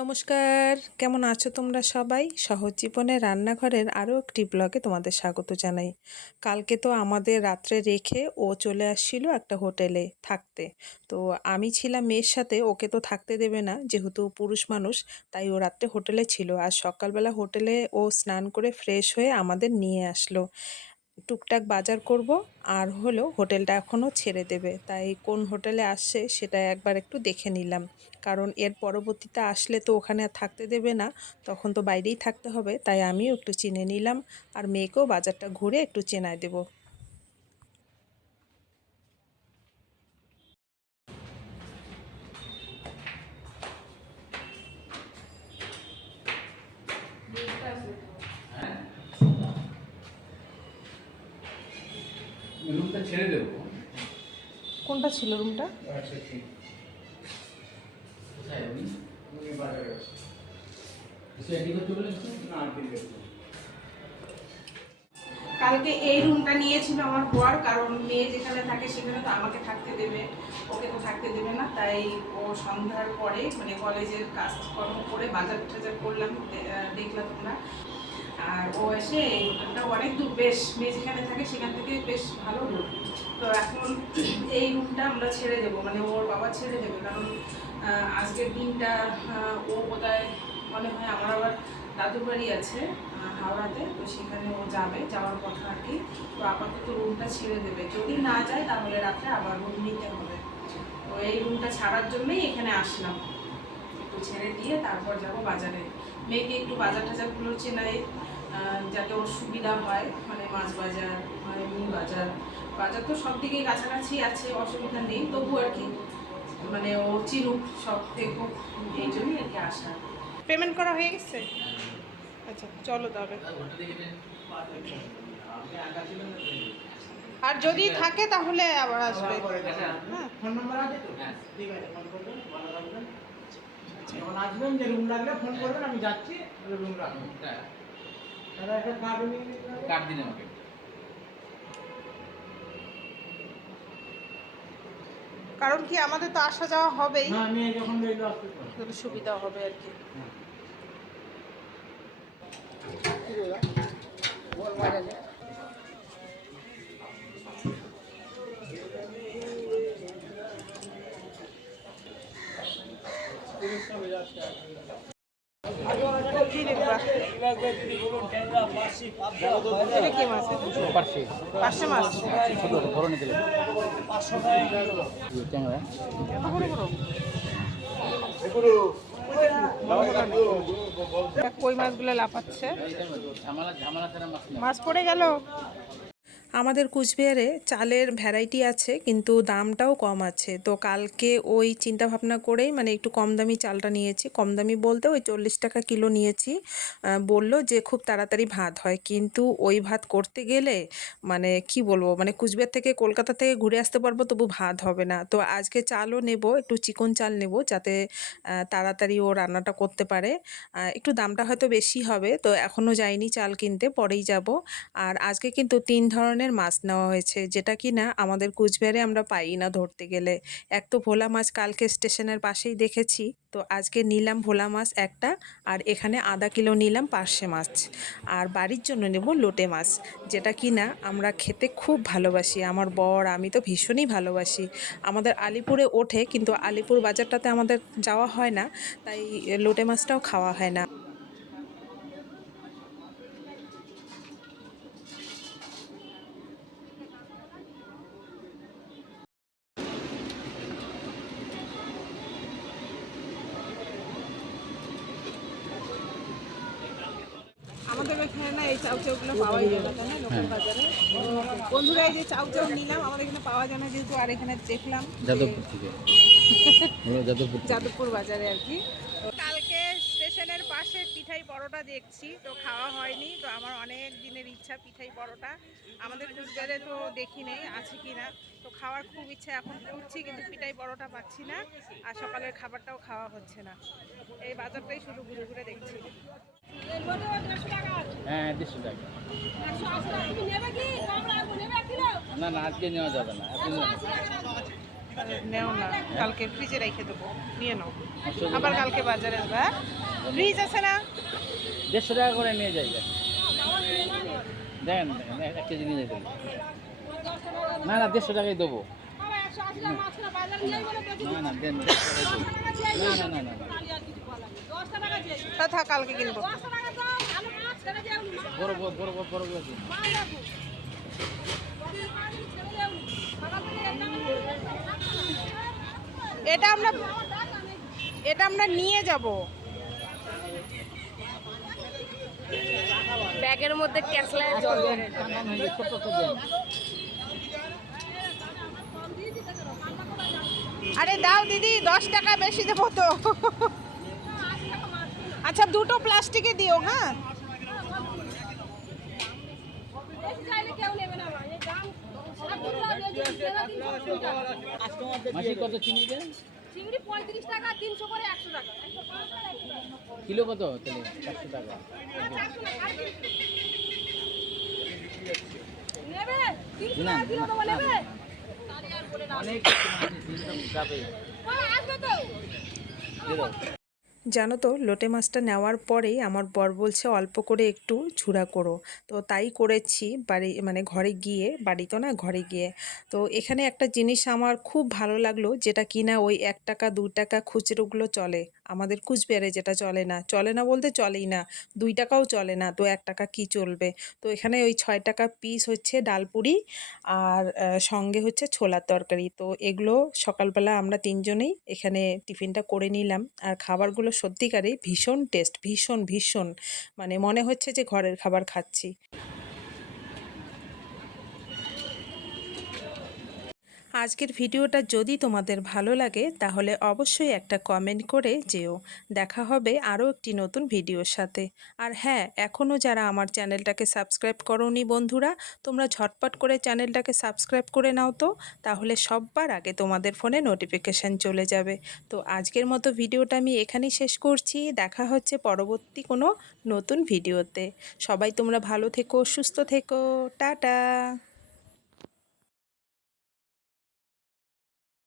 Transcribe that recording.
নমস্কার, কেমন আছো তোমরা সবাই? সহজ জীবনের রান্নাঘরের আরও একটি ব্লগে তোমাদের স্বাগত জানাই। কালকে তো আমাদের রাত্রে রেখে ও চলে আসছিল একটা হোটেলে থাকতে। তো আমি ছিলাম মেয়ের সাথে, ওকে তো থাকতে দেবে না যেহেতু পুরুষ মানুষ, তাই ও রাত্রে হোটেলে ছিল। আর সকালবেলা হোটেলে ও স্নান করে ফ্রেশ হয়ে আমাদের নিয়ে আসলো। টুকটাক বাজার করব আর হলো হোটেলটা এখনও ছেড়ে দেবে, তাই কোন হোটেলে আসছে সেটা একবার একটু দেখে নিলাম। কারণ এর পরবর্তীতে আসলে তো ওখানে আর থাকতে দেবে না, তখন তো বাইরেই থাকতে হবে, তাই আমিও একটু চিনে নিলাম আর মেয়েকেও বাজারটা ঘুরে একটু চেনায় দেবো। রুমটা ছেড়ে দেবো। কোনটা ছিল রুমটা? কোথায় উনি বাজারে গেছে। কিছু এদিক করতে বলেছেন না আন্টি গেছে। কালকে এই রুমটা নিয়েছিল আমার বর, কারণ মেয়ে যেখানে থাকে সেখানে তো আমাকে থাকতে দেবে, ওকে তো থাকতে দেবে না। তাই ও সন্ধ্যার পরে মানে কলেজের কাজকর্ম করে বাজার টাজার করলাম, দেখলাম তোমরা। আর ও এসে এই হোটেলটা অনেক দূর, বেশ মেয়ে যেখানে থাকে সেখান থেকে বেশ ভালো দূর। তো এখন এই রুমটা আমরা ছেড়ে দেবো, মানে ওর বাবা ছেড়ে দেবে, কারণ আজকের দিনটা ও বোধহয় মনে হয় আমার আবার দাদুর বাড়ি আছে হাওড়াতে, তো সেখানে ও যাবে, যাওয়ার কথা আর কি। তো আপাতত রুমটা ছেড়ে দেবে, যদি না যায় তাহলে রাত্রে আবার রুম নিতে হবে। তো এই রুমটা ছাড়ার জন্যই এখানে আসলাম, একটু ছেড়ে দিয়ে তারপর যাব বাজারে। মেয়েকে একটু বাজার টাজারগুলো চেনাই, যাতে ওর সুবিধা হয়, মানে মাছ বাজার, মানে এমনি বাজার। বাজার তো সব দিকেই কাছাকাছি আছে, অসুবিধা নেই, তবু আর কি মানে ও চিনুক, সব দেখুক, এই জন্যই আর কি আসা। পেমেন্ট করা হয়ে গেছে? আচ্ছা চলো তবে। আর যদি থাকে তাহলে আবার আসবে। হ্যাঁ, ফোন নাম্বার আছে তো? ঠিক আছে, ফোন করবেন, ভালো থাকবেন। যখন আসবেন যে রুম লাগলে ফোন করবেন, আমি যাচ্ছি, রুম রাখবেন। তাহলে একটা কার্ড নিয়ে কার্ড দিন আমাকে। কারণ কি আমাদের তো আসা যাওয়া হবেই, না আমি যখন রইলো আসতে পারবো। সুবিধা হবে আর কি। কি দেখবা? এটা কি মাছ? পার্শে মাছ। এত বড় বড়? কই মাছগুলো লাফাচ্ছে, মাছ পড়ে গেল। আমাদের কুচবিহারে চালের ভ্যারাইটি আছে কিন্তু দামটাও কম আছে। তো কালকে ওই চিন্তা ভাবনা করেই মানে একটু কম দামি চালটা নিয়েছি। কম দামি বলতে ওই 40 টাকা কিলো নিয়েছি। বলল যে খুব তাড়াতাড়ি ভাত হয়, কিন্তু ওই ভাত করতে গেলে মানে কি বলবো, মানে কুচবিহার থেকে কলকাতা থেকে ঘুরে আসতে পারবো তবু ভাত হবে না। তো আজকে চালও নেব, একটু চিকন চাল নেব যাতে তাড়াতাড়ি ও রান্নাটা করতে পারে। একটু দামটা হয়তো বেশি হবে, তো এখনও যাইনি চাল কিনতে, পরেই যাব। আর আজকে কিন্তু 3 ধরনের মাছ নেওয়া হয়েছে, যেটা কি না আমাদের কুচবিহারে আমরা পাই না ধরতে গেলে। এক তো ভোলা মাছ কালকে স্টেশনের পাশেই দেখেছি, তো আজকে নিলাম ভোলা মাছ একটা, আর এখানে আধা কিলো নিলাম পার্শে মাছ। আর বাড়ির জন্য নেব লোটে মাছ, যেটা কি না আমরা খেতে খুব ভালোবাসি, আমার বর আমি তো ভীষণই ভালোবাসি। আমাদের আলিপুরে ওঠে কিন্তু আলিপুর বাজারটাতে আমাদের যাওয়া হয় না, তাই লোটে মাছটাও খাওয়া হয় না। আমাদের এখানে না এই চাউচাউগুলো পাওয়াই যায় না, তাই না, লোকাল বাজারে। বন্ধুরা এই যে চাউচাউ নিলাম, আমাদের এখানে পাওয়া যায় না যেহেতু। আর এখানে দেখলাম যাদবপুর থেকে। যাদবপুর বাজারে আর কি। কালকে স্টেশনের পাশে পিঠাই পরোটা দেখছি, তো খাওয়া হয়নি। তো আমার অনেক দিনের ইচ্ছা পিঠাই পরোটা, আমাদের কুচবিহারে তো দেখি নেই, আছে কি না। তো খাওয়ার খুব ইচ্ছা, এখন খুঁজছি কিন্তু পিঠাই পরোটা পাচ্ছি না, আর সকালের খাবারটাও খাওয়া হচ্ছে না। এই বাজারটাই শুধু ঘুরে ঘুরে দেখছি। হ্যাঁ 150 টাকা। না না আজকে নেওয়া যাবে না। নেও না, কালকে ফ্রিজে রেখে দেবো, নিয়ে নাও। অসুবিধা আবার নেই। কালকে বাজারে আসবে, হ্যাঁ? ফ্রিজ আছে না? 150 টাকা করে নিয়ে যাই দেন, 1 কেজি নিয়ে যেতে না না 150 টাকাই দেবো। না না দেন 150 টাকাই দেবো। না না না না তা থাক, কালকে কিনবো। বড় বড় বড় বড় বড় বড় দিন। এটা আমরা নিয়ে যাব। ব্যাগের মধ্যে ক্যাসলায় জল ভরে দাও। ছোট ছোট দেন। আরে দাও দিদি, 10 টাকা বেশি দেবো তো। আচ্ছা, দুটো প্লাস্টিকে দিও, হ্যাঁ? মাসি কত চিনি দেন? চিংড়ি 35 টাকা, 300 করে 100 টাকা। কিলো কত তাহলে? 400 টাকা। নেবে? 300 না টাকা কিলো দেবো, না, নেবে? অনেক যাবে। আসবে তো? দিয়ে দাও। জানো তো, লোটে মাছটা নেওয়ার পরেই আমার বর বলছে অল্প করে একটু ঝুরা করো। তো তাই করেছি বাড়ি, মানে ঘরে গিয়ে, বাড়ি তো না, ঘরে গিয়ে। তো এখানে একটা জিনিস আমার খুব ভালো লাগলো, যেটা কিনা ওই 1 টাকা 2 টাকা খুচরোগুলো চলে, আমাদের কুচবিহারে যেটা চলে না, চলে না বলতে চলেই না, 2 টাকাও চলে না, তো 1 টাকা কি চলবে। তো এখানে ওই 6 টাকা পিস হচ্ছে ডালপুরি, আর সঙ্গে হচ্ছে ছোলার তরকারি। তো এগুলো সকালবেলা আমরা তিনজনেই এখানে টিফিনটা করে নিলাম। আর খাবারগুলো সত্যিকারেই ভীষণ টেস্ট, ভীষণ ভীষণ, মানে মনে হচ্ছে যে ঘরের খাবার খাচ্ছি। আজকের ভিডিওটা যদি তোমাদের ভালো লাগে তাহলে অবশ্যই একটা কমেন্ট করে যেও। দেখা হবে আরও একটি নতুন ভিডিওর সাথে। আর হ্যাঁ, এখনও যারা আমার চ্যানেলটাকে সাবস্ক্রাইব করোনি বন্ধুরা, তোমরা ঝটপট করে চ্যানেলটাকে সাবস্ক্রাইব করে নাও তো, তাহলে সববার আগে তোমাদের ফোনে নোটিফিকেশান চলে যাবে। তো আজকের মতো ভিডিওটা আমি এখানেই শেষ করছি। দেখা হচ্ছে পরবর্তী কোনো নতুন ভিডিওতে। সবাই তোমরা ভালো থেকো, সুস্থ থেকো, টাটা।